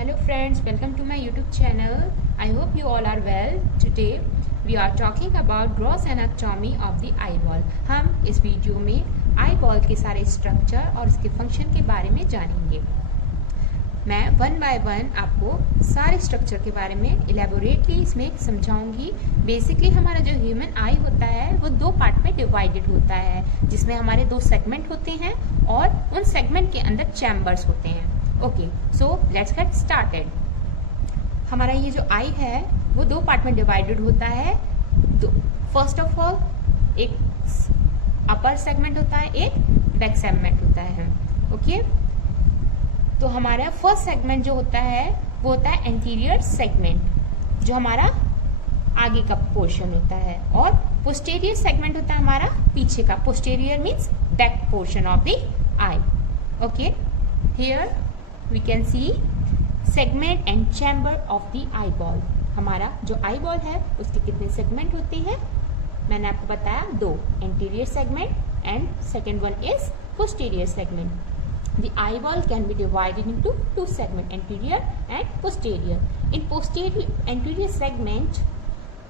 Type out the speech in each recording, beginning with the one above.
Hello friends, welcome to my YouTube channel. I hope you all are well. Today we are talking about gross anatomy of the eyeball. हम इस video में eyeball के सारे structure और उसके function के बारे में जानेंगे। मैं वन बाय वन आपको सारे स्ट्रक्चर के बारे में इलेबोरेटली इसमें समझाऊंगी। बेसिकली हमारा जो ह्यूमन आई होता है वो दो पार्ट में डिवाइडेड होता है, जिसमें हमारे दो सेगमेंट होते हैं और उन सेगमेंट के अंदर चैम्बर्स होते हैं। Okay, so let's get started. हमारा ये जो आई है वो दो पार्ट में डिवाइडेड होता है। फर्स्ट ऑफ ऑल एक अपर सेगमेंट होता है, एक बैक सेगमेंट होता है। ओके, तो हमारा फर्स्ट सेगमेंट जो होता है वो होता है एंटीरियर सेगमेंट, जो हमारा आगे का पोर्शन होता है, और पोस्टीरियर सेगमेंट होता है हमारा पीछे का। Posterior means back portion of the eye. Okay, here we can see segment and chamber of the eye ball. हमारा जो आई बॉल है उसके कितने सेगमेंट होते हैं मैंने आपको बताया, दो, anterior segment and second one is posterior segment. The eyeball can be divided into two segments, anterior and posterior. In anterior segment,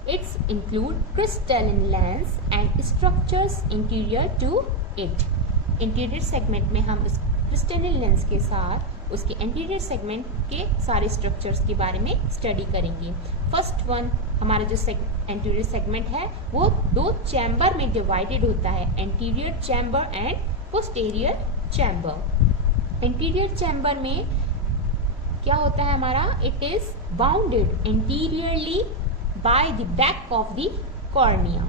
it's include crystalline lens and structures interior to it. Interior segment में हम crystalline lens के साथ उसके anterior segment के सारे structures के बारे में study करेंगे. First one हमारा जो anterior segment है वो दो chamber में divided होता है, anterior chamber and posterior chamber. Interior chamber में क्या होता है हमारा, it is bounded interiorly by the back of the cornea.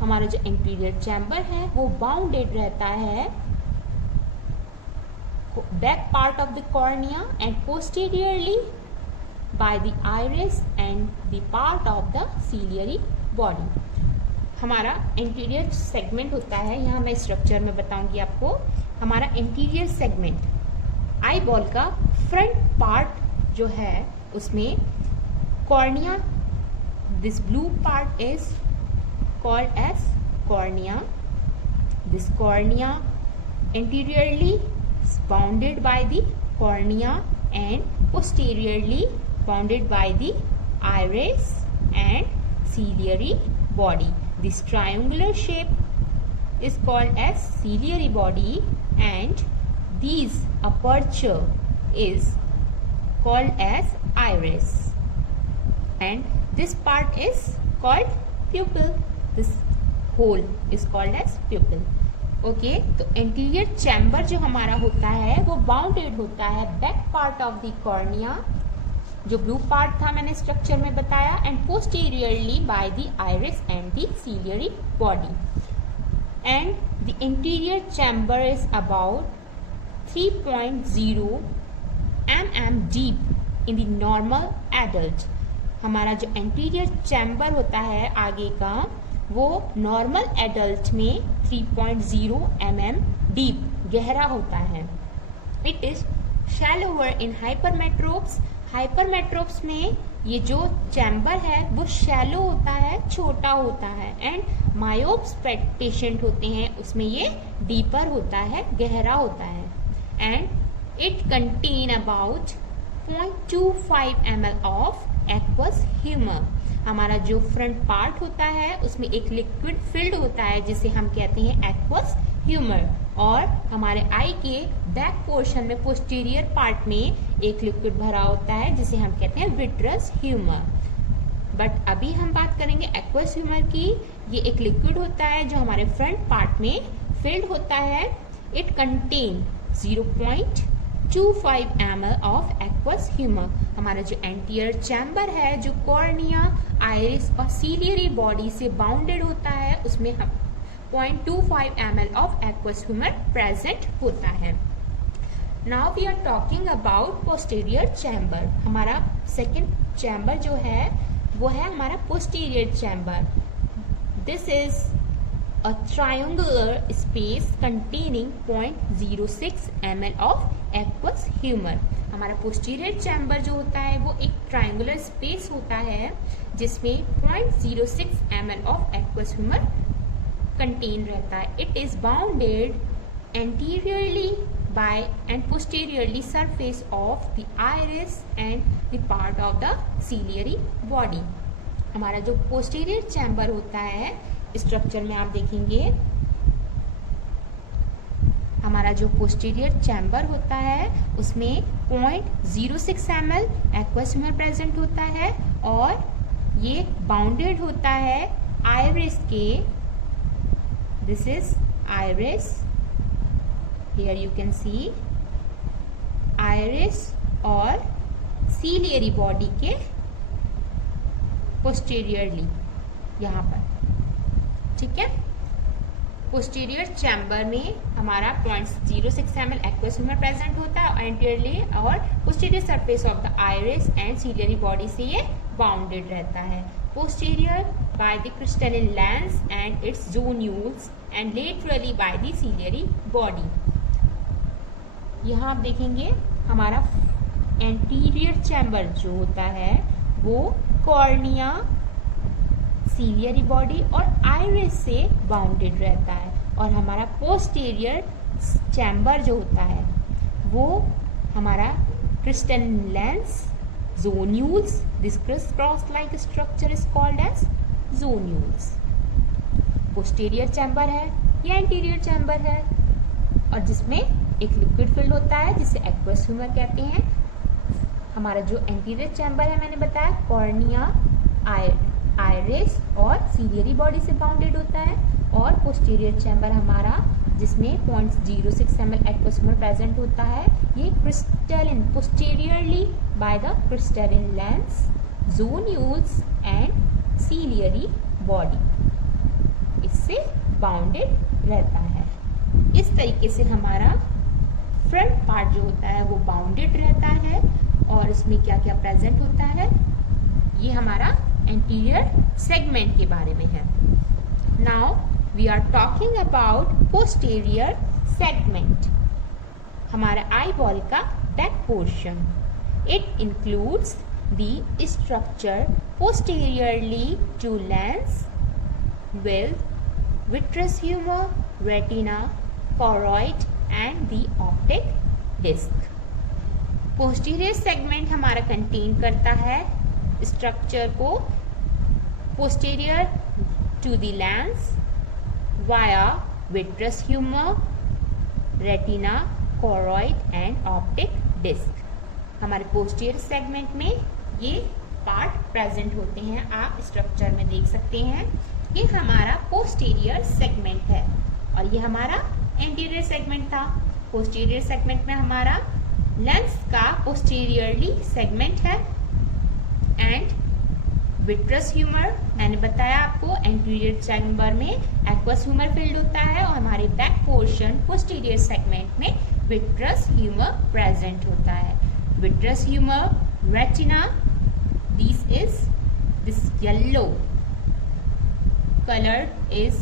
हमारा जो इंटीरियर चैम्बर है वो बाउंडेड रहता है back part of the cornea and posteriorly by the iris and the part of the ciliary body. हमारा इंटीरियर सेगमेंट होता है, यहाँ मैं स्ट्रक्चर में बताऊंगी आपको. हमारा इंटीरियर सेगमेंट आई बॉल का फ्रंट पार्ट जो है उसमें cornea, this blue part is called as cornea. This cornea interiorly bounded by the cornea and posteriorly bounded by the iris and ciliary body. This triangular shape is called as ciliary body and these aperture is called as iris and this part is called pupil. This hole is called as pupil. Okay, तो anterior chamber जो हमारा होता है वो bounded होता है back part of the cornea, जो blue part था मैंने स्ट्रक्चर में बताया, and posteriorly by the iris and the ciliary body. And the interior chamber is about 3.0 mm deep in the normal adult. हमारा जो इंटीरियर चैम्बर होता है आगे का वो नॉर्मल एडल्ट में 3.0 mm डीप गहरा होता है. इट इज शैलोअर इन हाइपरमेट्रोप्स. हाइपरमेट्रोप्स में ये जो चैम्बर है वो शैलो होता है, छोटा होता है, एंड मायोप्स पेशेंट होते हैं उसमें ये डीपर होता है, गहरा होता है. And it contain about 0.25 ml of aqueous humour. हमारा जो फ्रंट पार्ट होता है उसमें एक लिक्विड फिल्ड होता है जिसे हम कहते हैं एक्वस ह्यूमर, और हमारे आई के बैक पोर्शन में पोस्टीरियर पार्ट में एक लिक्विड भरा होता है जिसे हम कहते हैं विट्रस ह्यूमर. बट अभी हम बात करेंगे एक्वस ह्यूमर की. ये एक लिक्विड होता है जो हमारे फ्रंट पार्ट में फिल्ड होता है. It contain 0.25 ml of aqueous humour. हमारा जो एंटीरियर चैम्बर है जो कॉर्निया, आइरिस और सीलियरी बॉडी से बाउंडेड होता है उसमें हम 0.25 ml ऑफ एक्वस ह्यूमर प्रेजेंट होता है. Now we are talking about posterior chamber. हमारा सेकेंड चैम्बर जो है वो है हमारा posterior chamber. This is a triangular space containing 0.06 ml of aqueous humor. हमारा posterior chamber जो होता है वो एक triangular space होता है जिसमें 0.06 ml of aqueous humor contain रहता है. It is bounded anteriorly by and posteriorly surface of the iris and the part of the ciliary body. हमारा जो posterior chamber होता है स्ट्रक्चर में आप देखेंगे, हमारा जो posterior chamber होता है उसमें 0.06 ml aqueous humor प्रेजेंट होता है और ये बाउंडेड होता है आइरिस के. This is iris. Here you can see iris और ciliary body के posteriorly यहाँ पर, ठीक है. posterior chamber में हमारा 0.06 ml aqueous humor प्रेजेंट होता है anteriorly और posterior surface of the iris and ciliary body से ये bounded रहता है. posterior by the crystalline lens and its zonules and laterally by the ciliary body. यहाँ आप देखेंगे हमारा एंटीरियर चैम्बर जो होता है वो कॉर्निया, सीलियरी बॉडी और आइरिस से बाउंडेड रहता है और हमारा पोस्टीरियर चैम्बर जो होता है वो हमारा crystalline lens, zonules. This criss cross like structure is called as zonules. Posterior chamber है या एंटीरियर चैम्बर है और जिसमें एक लिक्विड फिल्ड होता है जिसे एक्वस ह्यूमर कहते हैं. हमारा जो एंटीरियर चैम्बर है मैंने बताया कॉर्निया, आइरिस और सीलियरी बॉडी से बाउंडेड होता है और पोस्टीरियर चैम्बर हमारा जिसमें 0.06 ml एक्वस ह्यूमर प्रेजेंट होता है. ये crystalline posteriorly by the crystalline lens, zonules and ciliary body इससे बाउंडेड रहता है. इस तरीके से हमारा फ्रंट पार्ट जो होता है वो बाउंडेड रहता है और इसमें क्या क्या प्रेजेंट होता है ये हमारा एंटीरियर सेगमेंट के बारे में है. Now we are talking about posterior segment. हमारा आई बॉल का back portion. It includes the structure posteriorly to lens with vitreous humour, retina, choroid and the optic disc. Posterior segment हमारा contain करता है structure को posterior to the lens via vitreous humour, retina, choroid and optic disc. हमारे posterior segment में ये part present होते हैं. आप स्ट्रक्चर में देख सकते हैं ये हमारा पोस्टीरियर सेगमेंट है और ये हमारा एंटीरियर सेगमेंट था. पोस्टीरियर सेगमेंट में हमारा लेंस का पोस्टीरियरली सेगमेंट है एंड विट्रस ह्यूमर मैंने बताया आपको एंटीरियर चैम्बर में एक्वस ह्यूमर फिल्ड होता है और हमारे बैक पोर्शन पोस्टीरियर सेगमेंट में विट्रस ह्यूमर प्रेजेंट होता है. Vitreous humour, retina, this yellow color is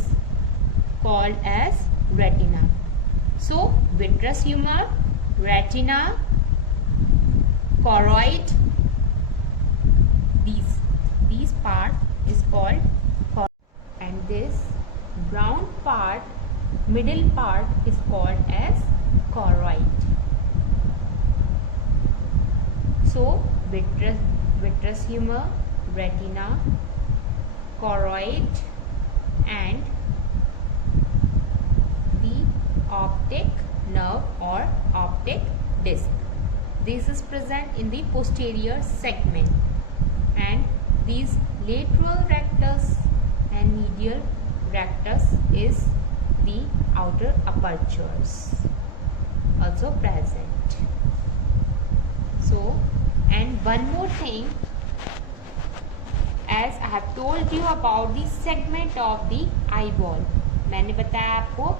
called as retina. So vitreous humor, retina, choroid, these part is called choroid, and this brown part, middle part is called as choroid. So vitreous humor, retina, choroid and optic nerve or optic disc. This is present in the posterior segment and these lateral rectus and medial rectus is the outer apertures also present. So and one more thing, as I have told you about the segment of the eyeball. मैंने बताया आपको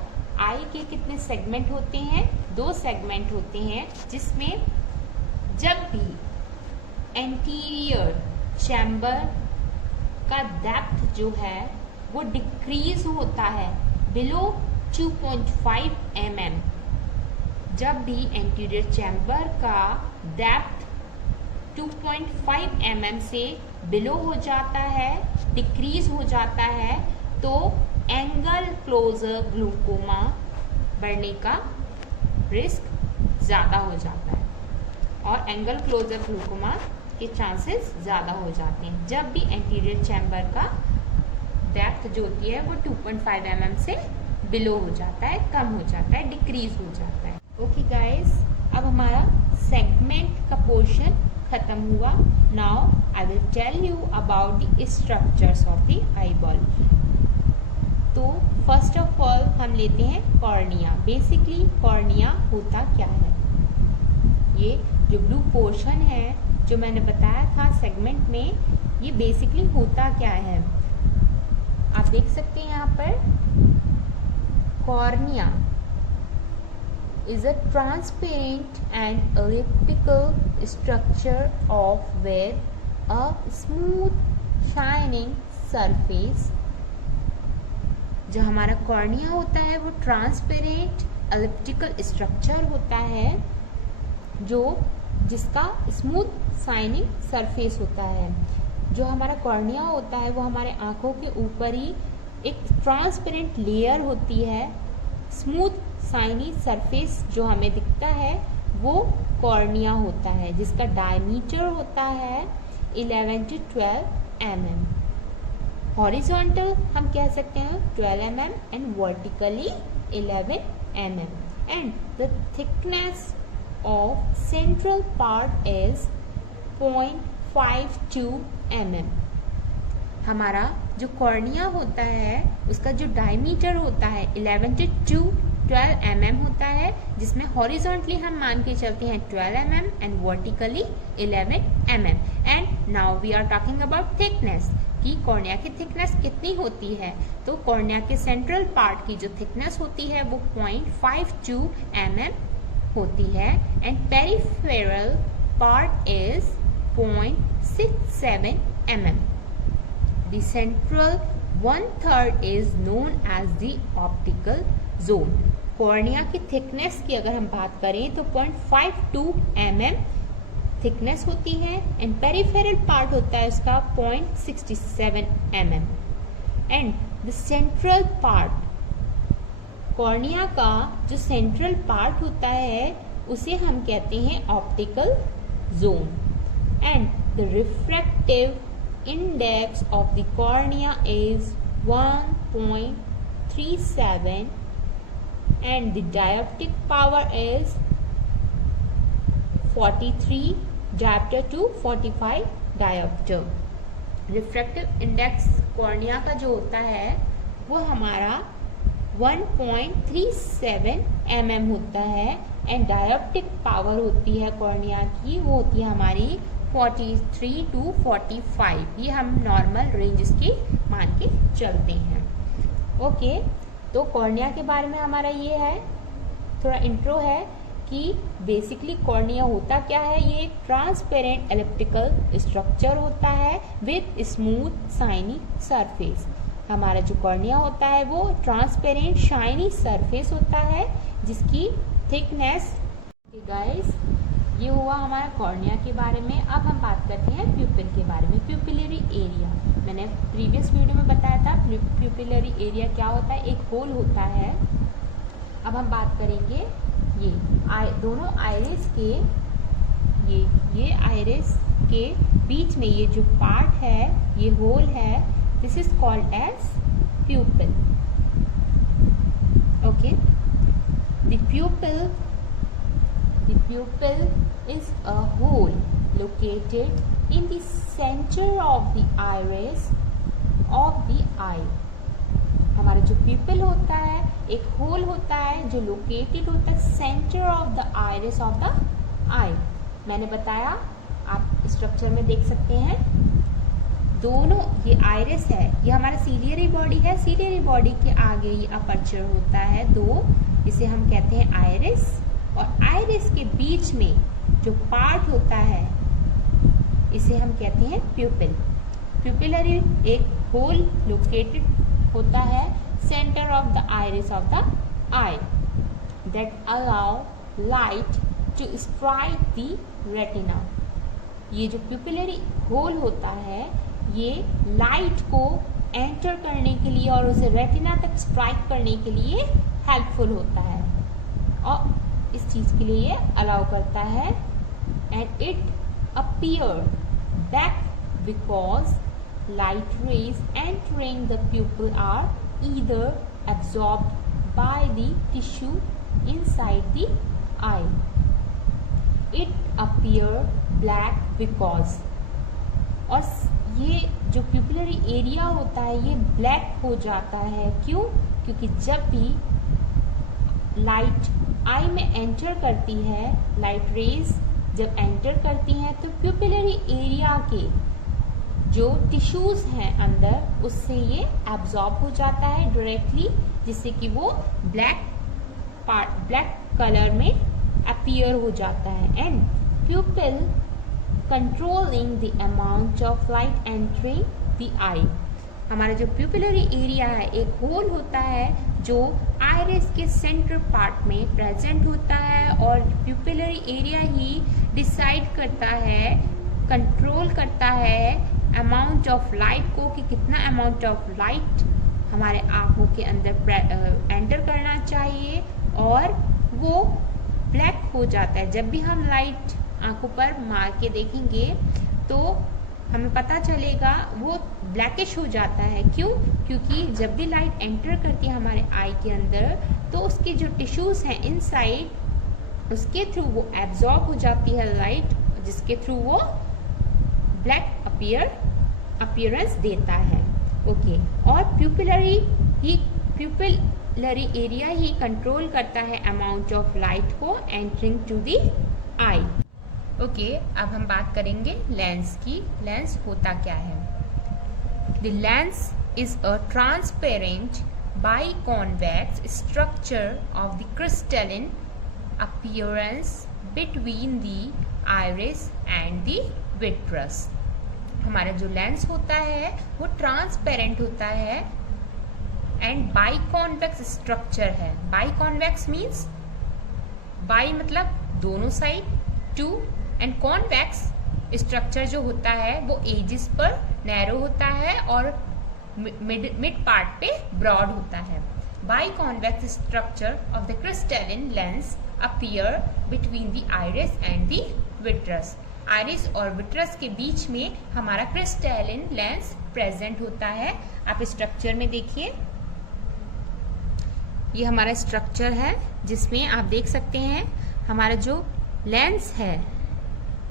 आई के कितने segment होते हैं. 2 segment होते हैं जिसमें जब भी एंटीरियर चैम्बर का डेप्थ जो है वो डिक्रीज होता है बिलो 2.5 mm. जब भी एंटीरियर चैम्बर का डेप्थ 2.5 mm से बिलो हो जाता है, डिक्रीज हो जाता है, तो एंगल क्लोजर ग्लूकोमा बढ़ने का रिस्क ज़्यादा हो जाता है और एंगल क्लोजर ग्लूकोमा के चांसेस ज़्यादा हो जाते हैं जब भी एंटीरियर चैम्बर का डेप्थ जो होती है वो 2.5 mm से बिलो हो जाता है, कम हो जाता है, डिक्रीज हो जाता है। ओके गाइस, अब हमारा सेगमेंट का पोर्शन खत्म हुआ। Now I will tell you about the structures of the eyeball. तो फर्स्ट ऑफ ऑल हम लेते हैं कॉर्निया। बेसिकली कॉर्निया होता क्या है? ये जो ब्लू पोर्शन है जो मैंने बताया था सेगमेंट में, ये बेसिकली होता क्या है? आप देख सकते हैं यहाँ पर cornea is a transparent and elliptical structure of where a smooth shining surface, जो हमारा कॉर्निया होता है वो ट्रांसपेरेंट एलिप्टिकल स्ट्रक्चर होता है जो जिसका स्मूथ शाइनिंग सरफेस होता है। जो हमारा कॉर्निया होता है वो हमारे आंखों के ऊपर ही एक ट्रांसपेरेंट लेयर होती है। स्मूथ शाइनी सरफेस जो हमें दिखता है वो कॉर्निया होता है, जिसका डायमीटर होता है 11 to 12 mm। हॉरिजॉन्टल हम कह सकते हैं 12 mm and vertically 11 mm and the thickness of central part is 0.52 mm। हमारा जो कॉर्निया होता है उसका जो डायमीटर होता है 11 to 12 mm होता है, जिसमें हॉरिजॉन्टली हम मान के चलते हैं 12 mm and vertically 11 mm। And now we are talking about thickness, कि कॉर्निया की थिकनेस कितनी होती है। तो कॉर्निया के सेंट्रल पार्ट की जो थिकनेस होती है वो 0.52 mm होती है and peripheral part is 0.67 mm। The central 1/3 is known as the optical zone। Cornea की थिकनेस की अगर हम बात करें तो 0.52 mm थिकनेस होती है एंड पेरिफेरल पार्ट होता है उसका 0.67 mm and the central part, cornea का जो सेंट्रल पार्ट होता है उसे हम कहते हैं optical zone and the refractive index of the cornea is 1.37 and the dioptric power is 43 diopter to 45 diopter। Refractive index cornea का जो होता है वो हमारा 1.37 mm होता है एंड डायोप्टिक पावर होती है कॉर्निया की वो होती है हमारी 43 to 45। ये हम नॉर्मल रेंजेस की मान के चलते हैं। ओके, तो कॉर्निया के बारे में हमारा ये है, थोड़ा इंट्रो है कि बेसिकली कॉर्निया होता क्या है। ये एक ट्रांसपेरेंट एलिप्टिकल स्ट्रक्चर होता है विथ स्मूथ शाइनी सरफेस। हमारा जो कॉर्निया होता है वो ट्रांसपेरेंट शाइनी सरफेस होता है जिसकी थिकनेस। गाइस, ये हुआ हमारा कॉर्निया के बारे में। अब हम बात करते हैं प्यूपिल के बारे में। प्यूपिलरी एरिया मैंने प्रीवियस वीडियो में बताया था। प्यूपिलरी एरिया क्या होता है? एक होल होता है। अब हम बात करेंगे ये दोनों आइरिस के, ये आइरिस के बीच में ये जो पार्ट है, ये होल है, this is called as pupil. Okay, The pupil is a hole located in the center of the iris of the eye। हमारा जो pupil होता है एक होल होता है जो लोकेटेड होता है centre of the iris of the eye. मैंने बताया, आप स्ट्रक्चर में देख सकते हैं दोनों, ये आइरिस है, ये हमारा सीलियरी बॉडी है। सीलियरी बॉडी के आगे ये अपर्चर होता है दो, इसे हम कहते हैं आइरिस। और आइरिस के बीच में जो पार्ट होता है इसे हम कहते हैं प्यूपिल। प्यूपिलरी एक होल लोकेटेड होता है centre of the iris of the eye that allow light to strike the retina. ये जो प्यूपिलरी होल होता है ये लाइट को एंटर करने के लिए और उसे रेटिना तक स्ट्राइक करने के लिए हेल्पफुल होता है। और इस इस चीज के लिए ये अलाउ करता है। And it appear black because light rays entering the pupil are either absorbed by the tissue inside the eye. It appear black because, और ये जो प्यूपिलरी एरिया होता है ये ब्लैक हो जाता है। क्यों? क्योंकि जब भी लाइट आई में एंटर करती है, लाइट रेज जब एंटर करती हैं तो प्यूपिलरी एरिया के जो टिश्यूज हैं अंदर उससे ये एब्जॉर्ब हो जाता है डायरेक्टली, जिससे कि वो ब्लैक कलर में अपीयर हो जाता है। And pupil controlling the amount of light entering the eye. हमारा जो प्यूपिलरी एरिया है एक होल होता है जो आइरिस के सेंटर पार्ट में प्रेजेंट होता है, और प्यूपिलरी एरिया ही डिसाइड करता है, कंट्रोल करता है अमाउंट ऑफ लाइट को, कि कितना अमाउंट ऑफ लाइट हमारे आंखों के अंदर एंटर करना चाहिए, और वो ब्लैक हो जाता है। जब भी हम लाइट आंखों पर मार के देखेंगे तो हमें पता चलेगा वो ब्लैकिश हो जाता है। क्यों? क्योंकि जब भी लाइट एंटर करती है हमारे आई के अंदर तो उसके जो टिश्यूज हैं इनसाइड, उसके थ्रू वो एब्जॉर्ब हो जाती है लाइट, जिसके थ्रू वो ब्लैक अपीयरेंस देता है। ओके, और प्यूपिलरी एरिया ही कंट्रोल करता है अमाउंट ऑफ लाइट को entering to the eye. Okay, अब हम बात करेंगे लेंस की। लेंस होता क्या है? The lens is a transparent biconvex structure of the crystalline appearance between the iris and the vitreous. हमारा जो लेंस होता है वो ट्रांसपेरेंट होता है एंड बाइकॉन्वेक्स स्ट्रक्चर है। बाइकॉन्वेक्स मीन्स बाई मतलब दोनों side, two, and convex structure जो होता है वो एजिस पर नैरो होता है और मिड पार्ट पे ब्रॉड होता है। Biconvex structure of the crystalline lens appear between the iris and the vitreous. Iris और विट्रस के बीच में हमारा क्रिस्टलिन लेंस प्रेजेंट होता है। आप स्ट्रक्चर में देखिए, ये हमारा स्ट्रक्चर है जिसमें आप देख सकते हैं हमारा जो लेंस है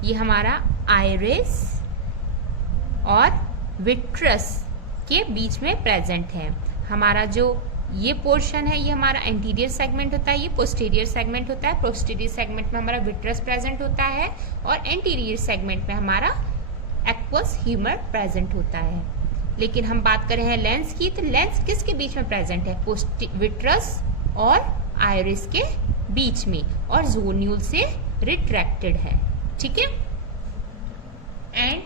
ये हमारा आइरिस और विट्रस के बीच में प्रेजेंट है। हमारा जो ये पोर्शन है ये हमारा एंटीरियर सेगमेंट होता है, ये पोस्टीरियर सेगमेंट होता है। पोस्टीरियर सेगमेंट में हमारा विट्रस प्रेजेंट होता है और एंटीरियर सेगमेंट में हमारा एक्वस ह्यूमर प्रेजेंट होता है। लेकिन हम बात कर रहे हैं लेंस की, तो लेंस किसके बीच में प्रेजेंट है? विट्रस और आइरिस के बीच में, और जोन्यूल से रिट्रैक्टेड है। ठीक है। And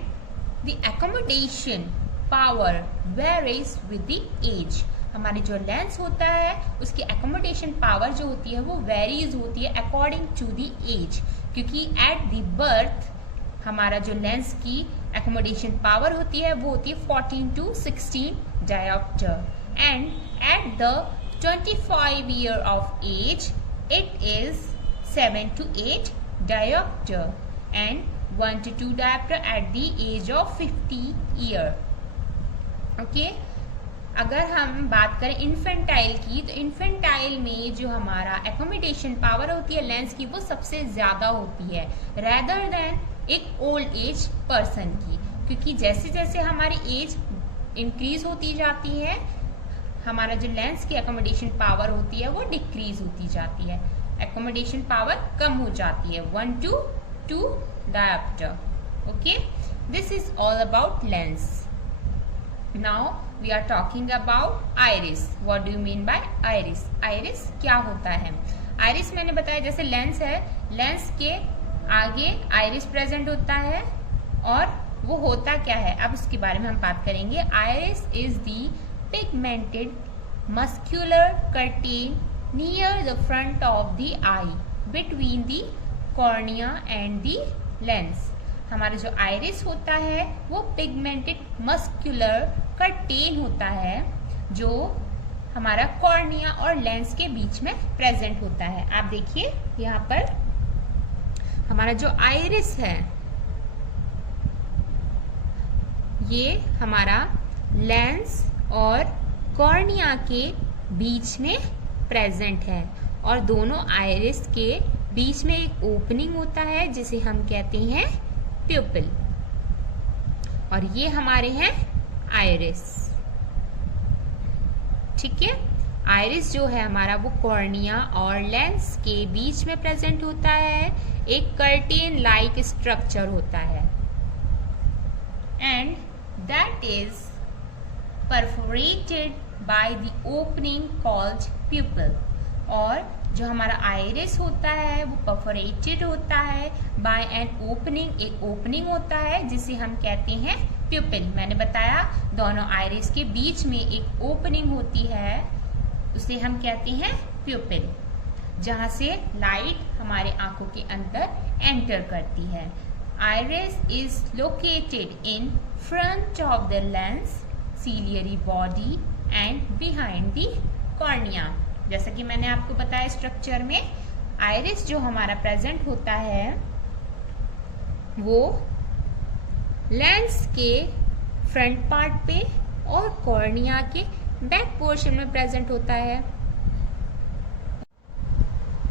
the accommodation power varies with the age. हमारी जो लेंस होता है उसकी एकोमोडेशन पावर जो होती है वो वेरीज होती है अकॉर्डिंग टू द एज, क्योंकि एट द बर्थ हमारा जो लेंस की एकोमोडेशन पावर होती है वो होती है 14 to 16 dioptre, and at the 25 year of age it is 7 to 8 dioptre and 1 to 2 dioptre at the age of 50 year. Okay, अगर हम बात करें इन्फेंटाइल की, तो इन्फेंटाइल में जो हमारा एकोमोडेशन पावर होती है लेंस की वो सबसे ज्यादा होती है रेदर देन एक ओल्ड एज पर्सन की, क्योंकि जैसे जैसे हमारी एज इंक्रीज होती जाती है हमारा जो लेंस की एकोमोडेशन पावर होती है वो डिक्रीज होती जाती है, एकोमोडेशन पावर कम हो जाती है 1 to 2 dioptre. Okay, this is all about lens. Now we are talking about iris. What do you mean by iris? iris क्या होता है? iris मैंने बताया जैसे लेंस है, लेंस के आगे आइरिस प्रेजेंट होता है और वो होता क्या है अब उसके बारे में हम बात करेंगे। iris is the pigmented muscular curtain near the front of the eye between the cornea and the lens. हमारा जो आइरिस होता है वो पिगमेंटेड मस्कुलर कर्टेन होता है जो हमारा कॉर्निया और लेंस के बीच में प्रेजेंट होता है। आप देखिए यहाँ पर हमारा जो आइरिस है ये हमारा लेंस और कॉर्निया के बीच में प्रेजेंट है और दोनों आइरिस के बीच में एक ओपनिंग होता है जिसे हम कहते हैं प्यूपिल, और ये हमारे हैं आइरिस। ठीक है, आइरिस जो है हमारा वो कॉर्निया और लेंस के बीच में प्रेजेंट होता है, एक कर्टेन लाइक स्ट्रक्चर होता है, and that is perforated by the opening called प्यूपिल। और जो हमारा आइरिस होता है वो परफोरेटेड होता है बाय एन ओपनिंग, एक ओपनिंग होता है जिसे हम कहते हैं प्यूपिल। मैंने बताया दोनों आइरिस के बीच में एक ओपनिंग होती है, उसे हम कहते हैं प्यूपिल, जहां से लाइट हमारे आंखों के अंदर एंटर करती है। Iris is located in front of the lens, ciliary body and behind the cornea. जैसा कि मैंने आपको बताया स्ट्रक्चर में, आइरिस जो हमारा प्रेजेंट होता है वो लेंस के फ्रंट पार्ट पे और कॉर्निया के बैक पोर्शन में प्रेजेंट होता है।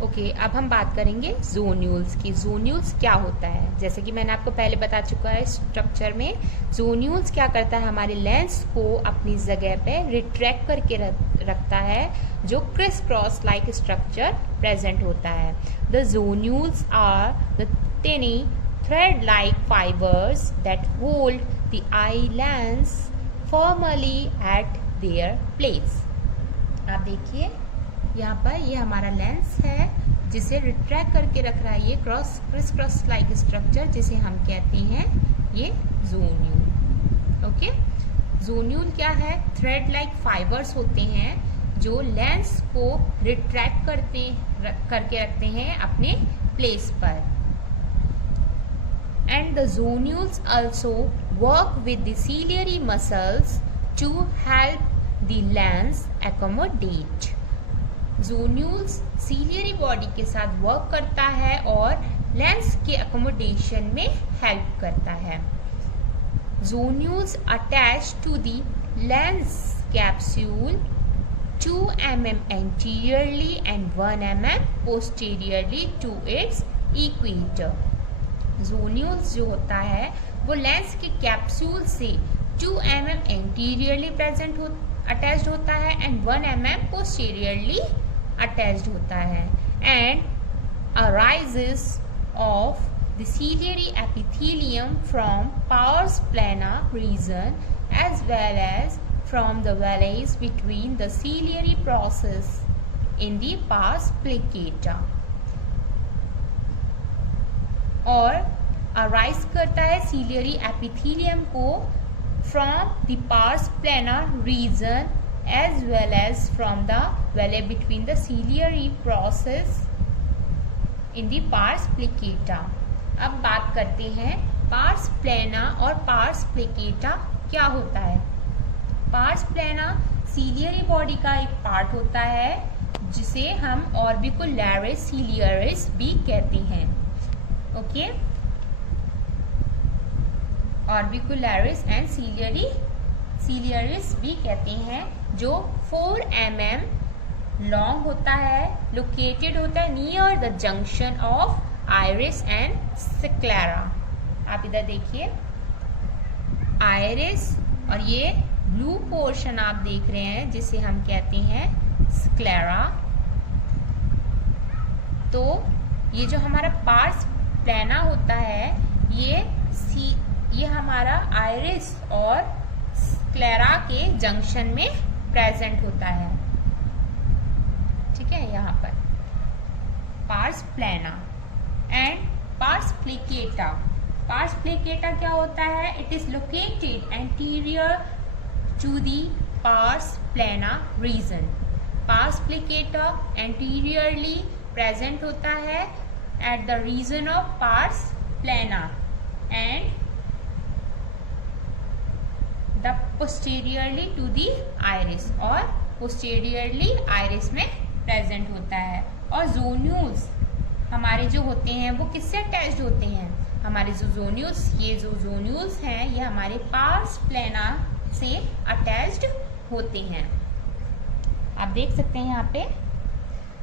ओके, अब हम बात करेंगे ज़ोन्यूल्स की। ज़ोन्यूल्स क्या होता है? जैसे कि मैंने आपको पहले बता चुका है स्ट्रक्चर में, ज़ोन्यूल्स क्या करता है, हमारे लेंस को अपनी जगह पे रिट्रैक्ट करके रखता है, जो criss cross like structure present होता है। The zonules are the tiny thread like fibers that hold the eye lens firmly at their place. आप देखिए यहाँ पर ये हमारा लेंस है जिसे रिट्रैक्ट करके रख रहा है ये क्रिस क्रॉस लाइक स्ट्रक्चर, जिसे हम कहते हैं ये ज़ोन्यूल। ओके, ज़ोन्यूल क्या है? थ्रेड लाइक फाइबर्स होते हैं जो लेंस को रिट्रैक्ट करके रखते हैं अपने प्लेस पर। And the zonules also work with the ciliary muscles to help the lens accommodate. Zonules ciliary body के साथ वर्क करता है और लेंस के अकोमोडेशन में हेल्प करता है। Zonules attach to the lens capsule 2 mm anteriorly and 1 mm posteriorly to its equator। ज़ोन्यूल्स जो होता है वो लेंस के कैप्सूल से 2 mm एंटीरियरली अटैच्ड होता है एंड 1 mm पोस्टीरियरली अटैच्ड होता है, and arises of the ciliary epithelium from pars plana region as well as from the valleys between the ciliary process in the pars pliccata। और arise करता है ciliary epithelium को from the pars plana region as well as from the valley between the ciliary process in the pars pliccata। अब बात करते हैं pars plana और pars pliccata क्या होता है। pars plana ciliary body का एक पार्ट होता है जिसे हम orbicularis ciliaris भी कहते हैं। ओके, orbicularis and ciliaris भी कहते हैं, जो 4 mm लॉन्ग होता है, लोकेटेड होता है near the junction of iris and sclera. आप इधर देखिए आइरिस और ये ब्लू पोर्शन आप देख रहे हैं जिसे हम कहते हैं स्क्लेरा। तो ये जो हमारा पार्स प्लाना होता है ये हमारा आइरिस और स्क्लेरा के जंक्शन में प्रेजेंट होता है। ठीक है, यहाँ पर pars plana and pars plicata. Pars plicata क्या होता है? It is located anterior to the pars plana region. Pars plicata anteriorly present होता है at the region of pars plana and the posteriorly to the iris. और posteriorly iris में present होता है। और जोन्यूल्स हमारे जो होते हैं वो किससे अटैच्ड होते हैं? हमारे जो जोन्यूल्स हैं ये हमारे पार्स प्लेना से अटैच्ड होते हैं। आप देख सकते हैं यहाँ पे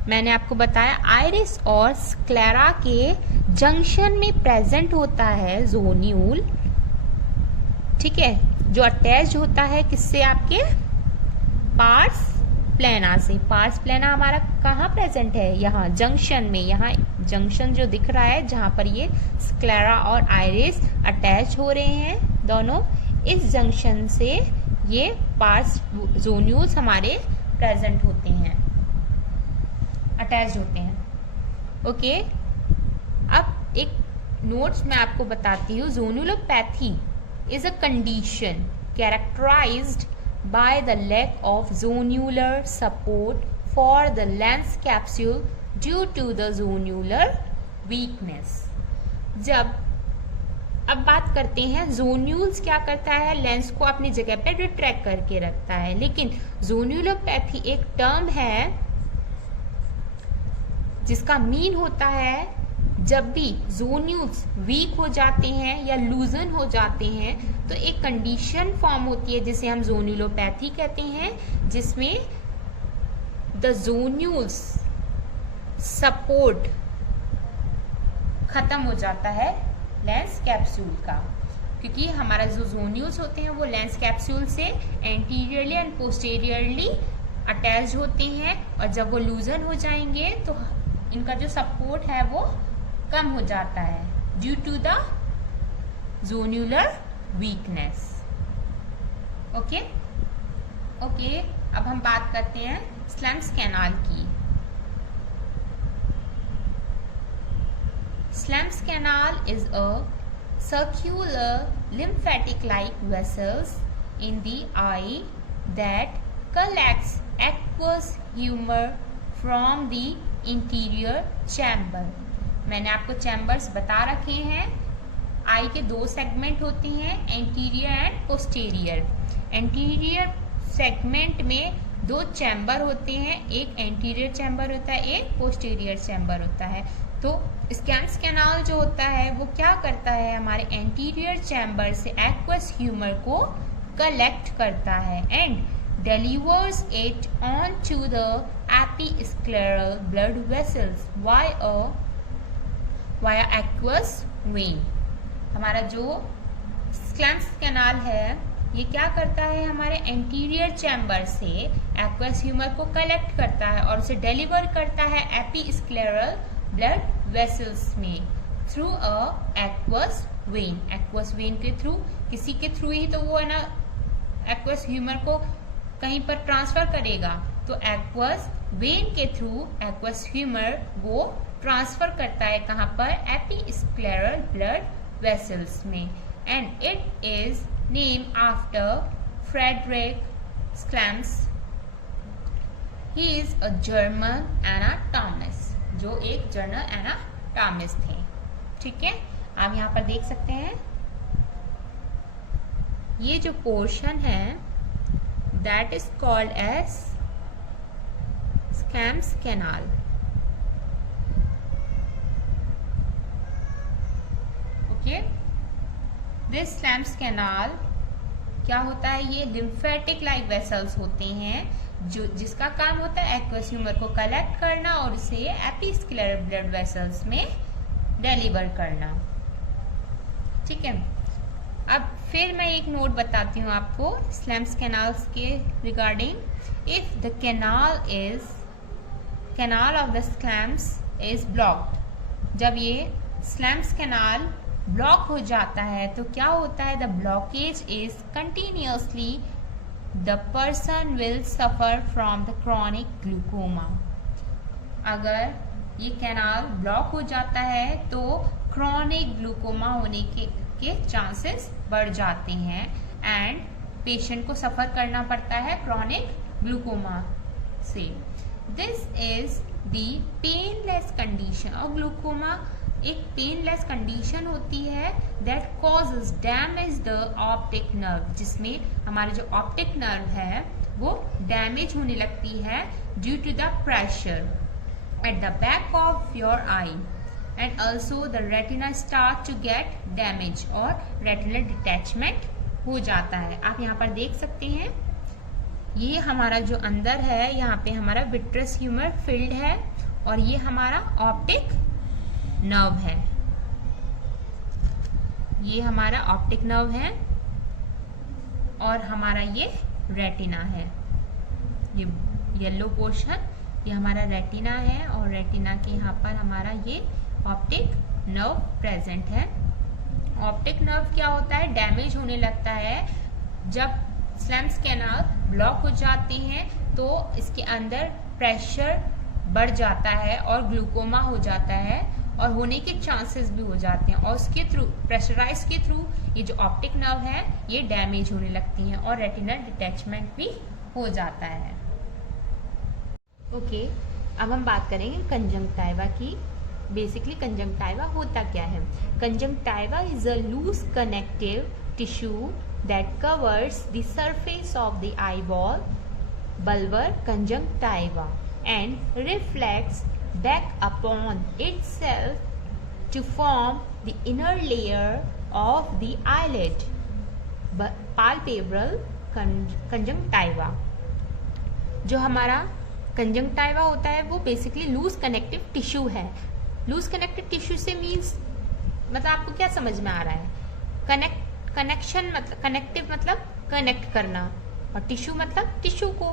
मैंने आपको बताया आइरिस और स्क्लेरा के जंक्शन में प्रेजेंट होता है जोन्यूल, ठीक है, जो अटैच होता है किससे? आपके पार्स प्लेना से। पार्स प्लेना हमारा कहाँ प्रेजेंट है? यहाँ जंक्शन में। यहाँ जंक्शन जो दिख रहा है जहाँ पर ये स्क्लेरा और आइरिस अटैच हो रहे हैं दोनों, इस जंक्शन से ये पार्स जोन्यूल्स हमारे प्रेजेंट होते हैं, अटैच होते हैं। ओके, अब एक नोट्स मैं आपको बताती हूँ। जोन्यूलोपैथी is a condition characterized by the lack of zonular support for the lens capsule due to the zonular weakness। अब बात करते हैं जोन्यूल्स क्या करता है? लेंस को अपनी जगह पे रिट्रैक्ट करके रखता है। लेकिन जोन्यूलोपैथी एक टर्म है जिसका मीन होता है जब भी जोन्यूल्स वीक हो जाते हैं या लूजन हो जाते हैं तो एक कंडीशन फॉर्म होती है जिसे हम जोन्यूलोपैथी कहते हैं, जिसमें द जोन्यूल्स सपोर्ट खत्म हो जाता है लेंस कैप्सूल का, क्योंकि हमारा जो जोन्यूल्स होते हैं वो लेंस कैप्सूल से एंटीरियरली एंड पोस्टीरियरली अटैच होते हैं, और जब वो लूजन हो जाएंगे तो इनका जो सपोर्ट है वो कम हो जाता है due to the zonular weakness. Okay, अब हम बात करते हैं स्लेम्स कैनाल की। Schlemm's canal is a circular lymphatic-like vessels in the eye that collects aqueous humor from the interior chamber। मैंने आपको चैम्बर्स बता रखे हैं। आई के दो सेगमेंट होते हैं, anterior and posterior. Anterior segment में दो चैम्बर होते हैं, एक एंटीरियर चैम्बर होता है, एक पोस्टीरियर चैम्बर होता है। तो स्लेम्स कैनाल जो होता है वो क्या करता है? हमारे एंटीरियर चैम्बर से एक्वस ह्यूमर को कलेक्ट करता है and delivers it onto the episcleral blood vessels via aqueous vein। हमारा जो स्लेम्स कैनाल है ये क्या करता है? हमारे एंटीरियर चैम्बर से एक्वस ह्यूमर को कलेक्ट करता है और उसे डिलीवर करता है एपिस्क्लेरल ब्लड वेसल्स में through a aqueous when. Aqueous vein के थ्रू, किसी के थ्रू ही तो वो है ना एक्वस ह्यूमर को कहीं पर ट्रांसफर करेगा, तो एक्वस वेन के थ्रू एक्वस ह्यूमर वो ट्रांसफर करता है कहाँ पर? एपिस्क्लेरल ब्लड वेसल्स में। And it is name after Friedrich Schlemm's. He is a German anatomist, जो एक जर्मन एनाटॉमिस्ट थे। ठीक है, आप यहाँ पर देख सकते हैं ये जो पोर्शन है that is called as Schlemm's canal. Okay, this Schlemm's canal क्या होता है? ये लिम्फेटिक लाइक वेसल्स होते हैं जो जिसका काम होता है एक्वस ह्यूमर को कलेक्ट करना और उसे एपिस्क्लेरल ब्लड वेसल्स में डिलीवर करना। ठीक है, अब फिर मैं एक नोट बताती हूँ आपको स्लेम्स कैनाल्स के regarding. If the canal of the Schlemm's is blocked, जब ये स्लेम्स कैनाल ब्लॉक हो जाता है तो क्या होता है? The blockage is continuously the person will suffer from the chronic glaucoma. अगर ये कैनाल ब्लॉक हो जाता है तो क्रॉनिक ग्लूकोमा होने के चांसेस बढ़ जाते हैं एंड पेशेंट को सफर करना पड़ता है क्रॉनिक ग्लूकोमा से। This is the painless condition. और ग्लूकोमा एक पेनलेस कंडीशन होती है that causes damage the optic nerve, जिसमें हमारे जो ऑप्टिक नर्व है वो डैमेज होने लगती है due to the pressure at the back of your eye and also the retina start to get damage और रेटिनल डिटैचमेंट हो जाता है। आप यहाँ पर देख सकते हैं ये हमारा जो अंदर है यहाँ पे हमारा विट्रस ह्यूमर फील्ड है और ये हमारा ऑप्टिक नर्व है। ये हमारा ऑप्टिक नर्व है और हमारा ये रेटिना है। ये येलो पोर्शन ये हमारा रेटिना है और रेटिना के यहाँ पर हमारा ये ऑप्टिक नर्व प्रेजेंट है। ऑप्टिक नर्व क्या होता है, डैमेज होने लगता है जब स्लेम्स कैनाल ब्लॉक हो जाते हैं तो इसके अंदर प्रेशर बढ़ जाता है और ग्लूकोमा हो जाता है और होने के चांसेस भी हो जाते हैं और उसके थ्रू प्रेशराइज के थ्रू ये जो ऑप्टिक नर्व है ये डैमेज होने लगती हैं और रेटिनल डिटैचमेंट भी हो जाता है। ओके, अब हम बात करेंगे कंजंक्टिवा की। बेसिकली कंजंक्टिवा होता क्या है? Conjunctiva is a loose connective tissue that covers the surface of the eyeball, bulbar conjunctiva and reflects back upon itself to form the inner layer of the eyelid, palpebral conjunctiva। जो हमारा conjunctiva होता है वो basically loose connective tissue है। Loose connective tissue से means मतलब आपको क्या समझ में आ रहा है? कनेक्शन मतलब कनेक्टिव मतलब कनेक्ट करना और टिश्यू मतलब टिश्यू को।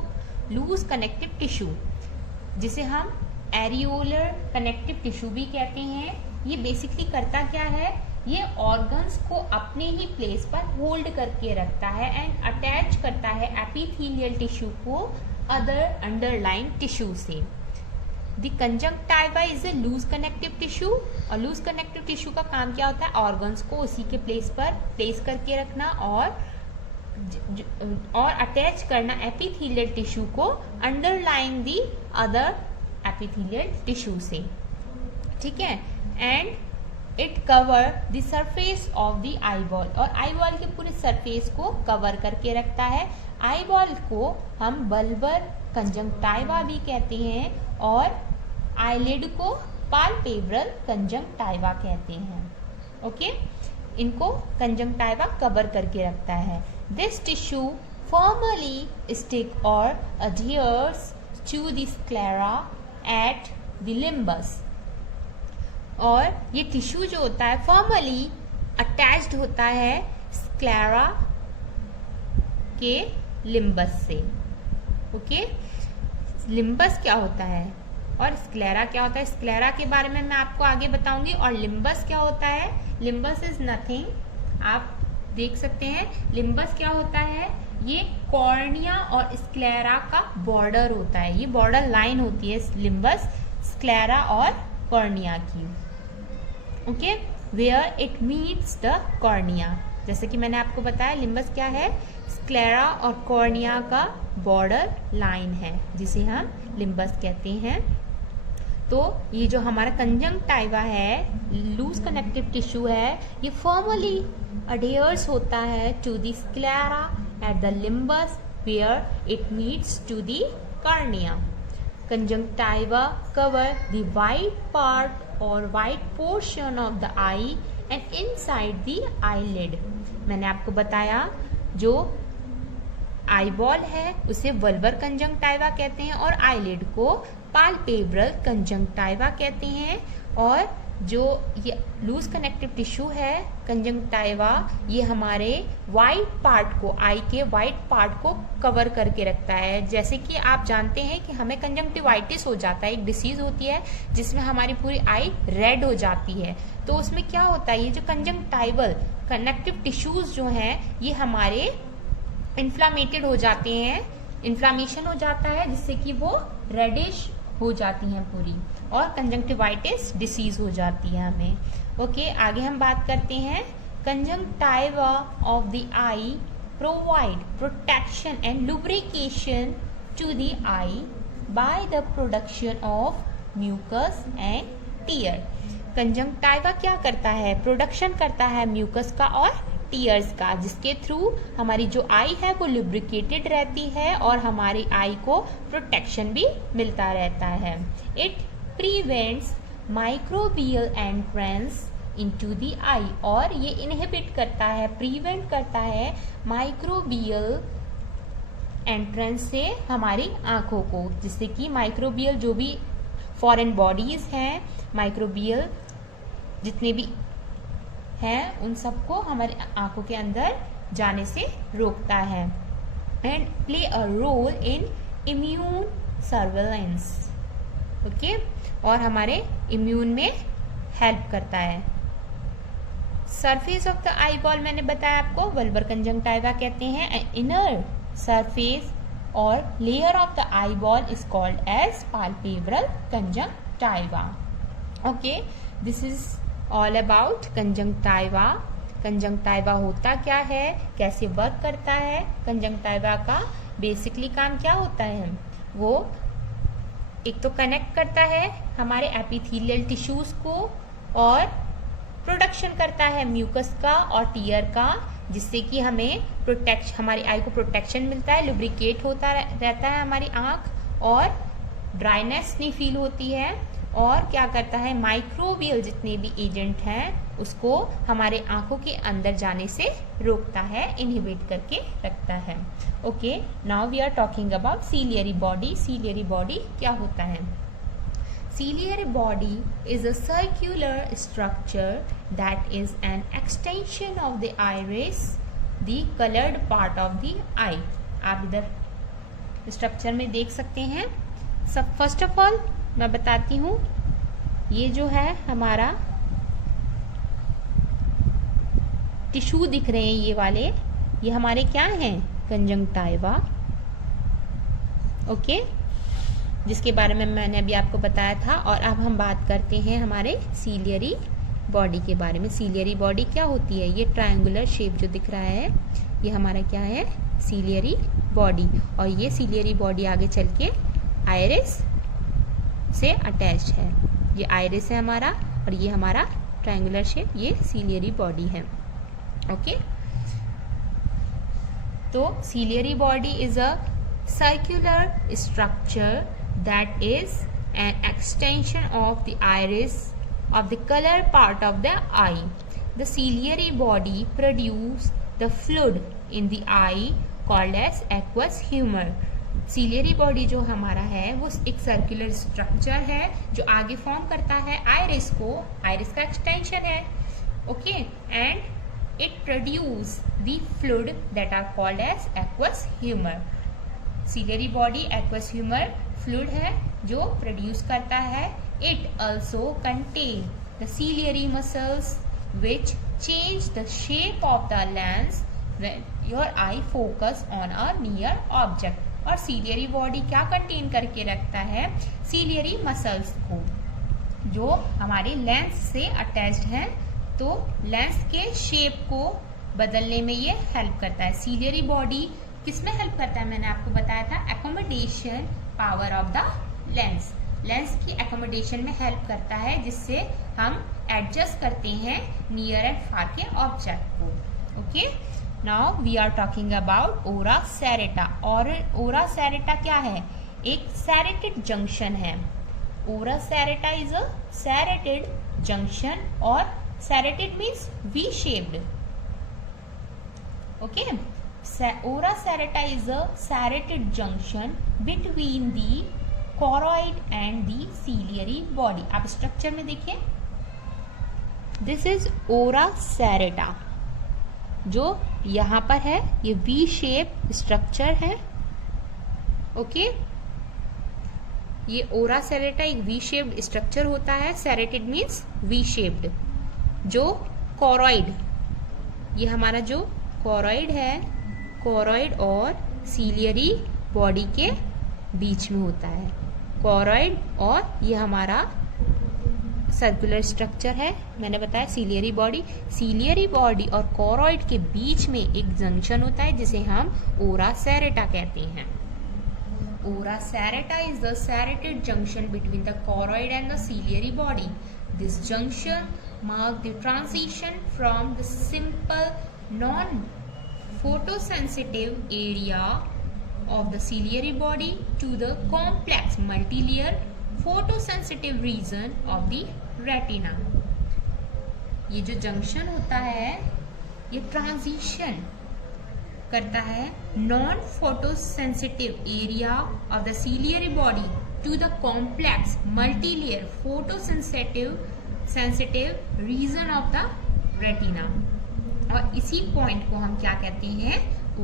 लूज कनेक्टिव टिश्यू जिसे हम एरियोलर कनेक्टिव टिश्यू भी कहते हैं। ये बेसिकली करता क्या है, ये ऑर्गन्स को अपने ही प्लेस पर होल्ड करके रखता है एंड अटैच करता है एपिथेलियल टिश्यू को अदर अंडरलाइंग टिश्यू से। The conjunctiva is a loose connective tissue और लूज कनेक्टिव टिश्यू का काम क्या होता है, ऑर्गन्स को उसी के प्लेस पर प्लेस करके रखना और अटैच करना एपिथेलियल टिश्यू को underlying the other epithelial tissue से। ठीक है, and it cover the surface of the eyeball और आईबॉल के पूरे सरफेस को कवर करके रखता है। आईबॉल को हम बल्बर कंजंक्टिवा भी कहते हैं और आईलिड को पाल्पेब्रल कंजंक्टिवा कहते हैं। ओके, इनको कंजंक्टिवा कवर करके रखता है। दिस टिश्यू फॉर्मली स्टिक और adheres to the sclera at the limbus। और ये टिश्यू जो होता है फॉर्मली अटैच्ड होता है स्क्लेरा के लिम्बस से। ओके, लिम्बस क्या होता है और स्क्लेरा क्या होता है, स्क्लेरा के बारे में मैं आपको आगे बताऊंगी। और लिम्बस क्या होता है, लिम्बस इज नथिंग, आप देख सकते हैं लिम्बस क्या होता है, ये कॉर्निया और स्क्लेरा का बॉर्डर होता है। ये बॉर्डर लाइन होती है लिम्बस स्क्लेरा और कॉर्निया की। Okay, where it meets the cornea. जैसे कि मैंने आपको बताया लिम्बस क्या है, स्क्लेरा और कॉर्निया का बॉर्डर लाइन है जिसे हम लिम्बस कहते हैं। तो ये जो हमारा कंजंक्टिवा है, लूज कनेक्टिव टिश्यू है, ये फॉर्मली अडेयर्स होता है to the sclera at the limbus where it meets to the cornea. Conjunctiva cover the white part और white portion of the eye and inside the eyelid. मैंने आपको बताया जो eyeball है उसे वल्बर कंजंक्टिवा कहते हैं और आईलिड को पाल्पेब्रल कंजंक्टिवा कहते हैं। और जो ये लूज कनेक्टिव टिश्यू है कंजंक्टिवा, ये हमारे वाइट पार्ट को, आई के वाइट पार्ट को कवर करके रखता है। जैसे कि आप जानते हैं कि हमें कंजंक्टिवाइटिस हो जाता है, एक डिसीज होती है जिसमें हमारी पूरी आई रेड हो जाती है। तो उसमें क्या होता है, ये जो कंजंक्टिवल कनेक्टिव टिश्यूज जो हैं ये हमारे इन्फ्लामेटेड हो जाते हैं, इन्फ्लामेशन हो जाता है जिससे कि वो रेडिश हो जाती हैं पूरी और कंजंक्टिवाइटिस डिसीज हो जाती है हमें। ओके, आगे हम बात करते हैं। Conjunctiva of the eye provide protection and lubrication to the eye by the production of mucus and tear. Conjunctiva क्या करता है, प्रोडक्शन करता है म्यूकस का और टीयर्स का, जिसके थ्रू हमारी जो आई है वो लुब्रिकेटेड रहती है और हमारी आई को प्रोटेक्शन भी मिलता रहता है। It prevents microbial entrance into the eye, और ये इनहिबिट करता है, प्रिवेंट करता है माइक्रोबियल एंट्रेंस से हमारी आंखों को, जिससे कि माइक्रोबियल जो भी फॉरेन बॉडीज हैं, माइक्रोबियल जितने भी हैं, उन सबको हमारे आंखों के अंदर जाने से रोकता है। And play a role in immune surveillance, okay, और हमारे इम्यून में हेल्प करता है। Surface of the eye ball मैंने बताया आपको वल्बर कंजंक्टिवा कहते हैं। इनर सरफेस और layer of the eye ball is called as palpebral conjunctiva. Okay, this is all about conjunctiva. Conjunctiva होता क्या है, कैसे वर्क करता है, कंजंक्टिवा का बेसिकली काम क्या होता है, वो एक तो कनेक्ट करता है हमारे एपिथेलियल टिश्यूज को और प्रोडक्शन करता है म्यूकस का और टीयर का, जिससे कि हमें हमारी आई को प्रोटेक्शन मिलता है, लुब्रिकेट होता रहता है हमारी आंख और ड्राइनेस नहीं फील होती है। और क्या करता है, माइक्रोबियल जितने भी एजेंट हैं उसको हमारे आंखों के अंदर जाने से रोकता है, इनहिबिट करके रखता है। Okay, now we are talking about ciliary body. Ciliary body क्या होता है? Ciliary body is a circular structure that is an extension of the iris, the colored part of the eye. आप इधर स्ट्रक्चर में देख सकते हैं। सब फर्स्ट ऑफ ऑल मैं बताती हूँ, ये जो है हमारा टिश्यू दिख रहे हैं ये वाले, ये हमारे क्या हैं, कंजंक्टिवा, ओके, जिसके बारे में मैंने अभी आपको बताया था। और अब हम बात करते हैं हमारे सीलियरी बॉडी के बारे में। सीलियरी बॉडी क्या होती है? ये ट्रायंगुलर शेप जो दिख रहा है ये हमारा क्या है, सीलियरी बॉडी। और ये सीलियरी बॉडी आगे चल के आइरिस से अटैच्ड है। ये आइरिस है हमारा और ये हमारा ट्रायंगुलर शेप, ये सीलियरी बॉडी है। ओके, तो ciliary body is a circular structure that is an extension of the iris of the color part of the eye. The ciliary body produce the fluid in the eye called as aqueous humor. Ciliary body जो हमारा है वो एक circular structure है जो आगे form करता है आइरिस को, आइरिस का एक्सटेंशन है, okay, and it produce the fluid that are called as aqueous humour. Ciliary body aqueous humour fluid है जो प्रोड्यूस करता है। It also contain the ciliary muscles which change the shape of the lens when your eye focus on a near object. और ciliary body क्या contain करके रखता है? Ciliary muscles को जो हमारे लेंस से अटैच्ड हैं, तो लेंस के शेप को बदलने में ये हेल्प करता है। सीलियरी बॉडी किसमें हेल्प करता है? मैंने आपको बताया था accommodation power of the lens. Lens की एकोमोडेशन में हेल्प करता है, जिससे हम एडजस्ट करते हैं नियर एंड फार के ऑब्जेक्ट को। Okay, now we are talking about ora serrata. और ओरा सेरेटा क्या है? एक सेरेटेड जंक्शन है। Ora serrata is a serrated junction, और serrated means V shaped. Okay, Ora serrata is a serrated junction between the choroid and the ciliary body. आप structure में देखिए, this is ओरा सेरेटा जो यहाँ पर है, ये वी शेप स्ट्रक्चर है। ओके, ये ओरा सेरेटा एक वी शेप्ड स्ट्रक्चर होता है। Serrated means V shaped. जो कोरॉइड, ये हमारा जो कोरॉइड है, कोरॉइड और सीलियरी बॉडी के बीच में होता है। कोरॉइड और ये हमारा सर्कुलर स्ट्रक्चर है, मैंने बताया सीलियरी बॉडी। सीलियरी बॉडी और कोरॉइड के बीच में एक जंक्शन होता है जिसे हम ओरा सेरेटा कहते हैं। Ora serrata is the serrated junction between the choroid and the ciliary body. This junction marks the transition from the simple non-photosensitive area of the ciliary body to the complex multilayer photosensitive region of the retina. ये जो junction होता है ये transition करता है non photosensitive area of the ciliary body to the complex multilayer photosensitive region of the retina, और इसी point को हम क्या कहते हैं,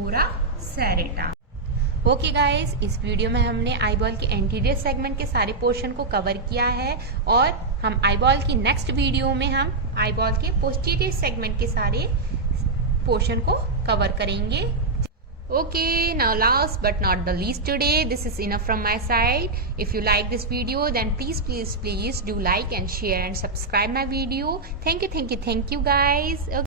ओरा सेरेटा। ओके गाइस, इस वीडियो में हमने आईबॉल के एंटीरियर सेगमेंट के सारे पोर्शन को कवर किया है, और हम आईबॉल की नेक्स्ट वीडियो में हम आईबॉल के पोस्टीरियर सेगमेंट के सारे पोर्शन को कवर करेंगे। Okay, now last but not the least today, this is enough from my side. If you like this video, then please do like and share and subscribe my video. Thank you guys. Okay.